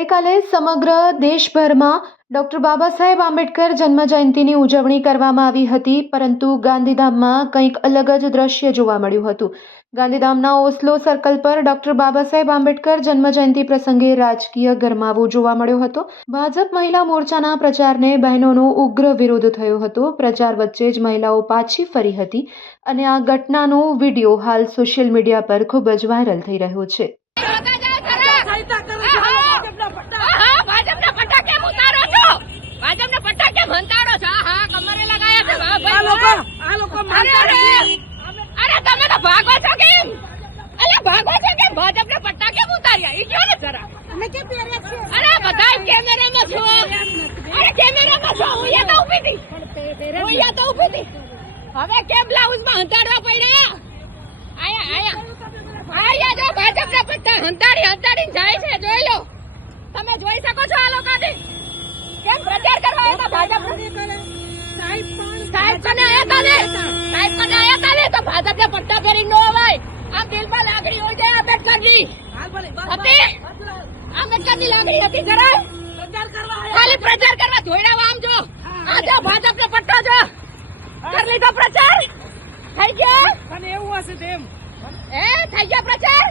ગઈકાલે સમગ્ર દેશભરમાં ડોક્ટર બાબા સાહેબ આંબેડકર જન્મજયંતિની ઉજવણી કરવામાં આવી હતી, પરંતુ ગાંધીધામમાં કંઈક અલગ જ દ્રશ્ય જોવા મળ્યું હતું। ગાંધીધામના ઓસ્લો સર્કલ પર ડોક્ટર બાબા સાહેબ આંબેડકર જન્મજયંતિ પ્રસંગે રાજકીય ગરમાવો જોવા મળ્યો હતો। ભાજપ મહિલા મોરચાના પ્રચારને બહેનોનો ઉગ્ર વિરોધ થયો હતો। પ્રચાર વચ્ચે જ મહિલાઓ પાછી ફરી હતી અને આ ઘટનાનો વિડીયો હાલ સોશિયલ મીડિયા પર ખૂબ જ વાયરલ થઈ રહ્યો છે। હવે કેમ બ્લાઉઝ માં હંતાડવા પડ્યા? આયા જો ભાજપના પટ્ટા હંતાડી જાય છે, જોઈ લો, તમે જોઈ શકો છો આ લોકોને કેમ પ્રચાર કરવા આવ્યા ભાજપ સાહેબ કને આયા હતા ને તો ભાજપના પટ્ટા પહેરી ન અવાય। આ દિલમાં લાગણી હોય છે આંબેડકરની હતી, આંબેડકરની લાગણી હતી જરા ખાલી પ્રચાર કરવા ધોઈડા આમ જો આ જો ભાજપનો પટ્ટો જો કરી લીધો પ્રચાર થઈ ગયો, અને એવું હશે તેમ થઈ ગયો પ્રચાર।